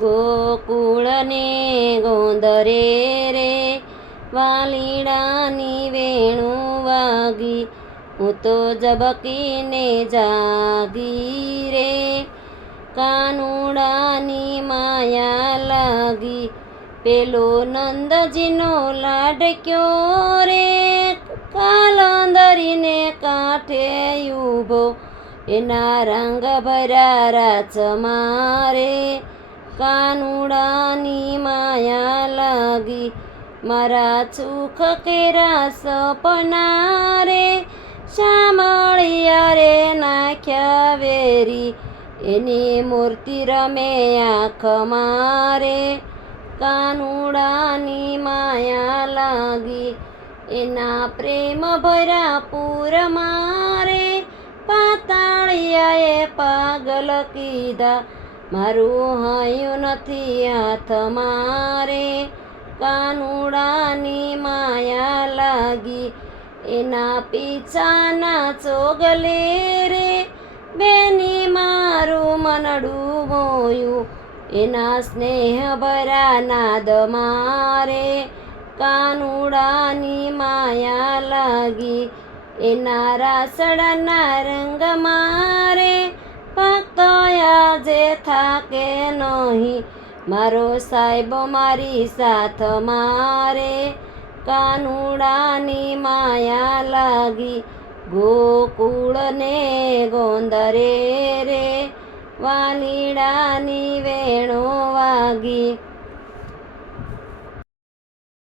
ગોકુળને ગોંદરે રે વાલીડાની વેણું વાગી, હું તો ઝબકીને જાગી રે. કાનુડાની માયા લાગી, પેલો નંદજીનો લાડક્યો રે. કાલંદરીને કાંઠે ઊભો, એના રંગ ભર્યા રાચમાં રે. કાનુડાની માયા લાગી, મારા સુખ કેરા સપના રે. શામળિયા રે નાખ્યા વેરી, એની મૂર્તિ રમે આંખમાં રે. કાનુડાની માયા લાગી, એના પ્રેમ ભર્યા પૂરમાં રે. પાતાળિયાએ પાગલ કીધા, મારું હૈયું નથી હાથમાં રે. કાનુડાની માયા લાગી, એના પીછાના ચોગલે રે. બેની મારું મનડું મોયું, એના સ્નેહ ભર્યા નાદમાં રે. કાનુડાની માયા લાગી, એના રાસડાના રંગમાં રે. ભક્તો આજે થાકે નહીં, મારો સાહેબ મારી સાથમાં રે. કાનુડાની માયા લાગી, ગોકુળને ગોંદરે રે વાલીડાની વેણું વાગી.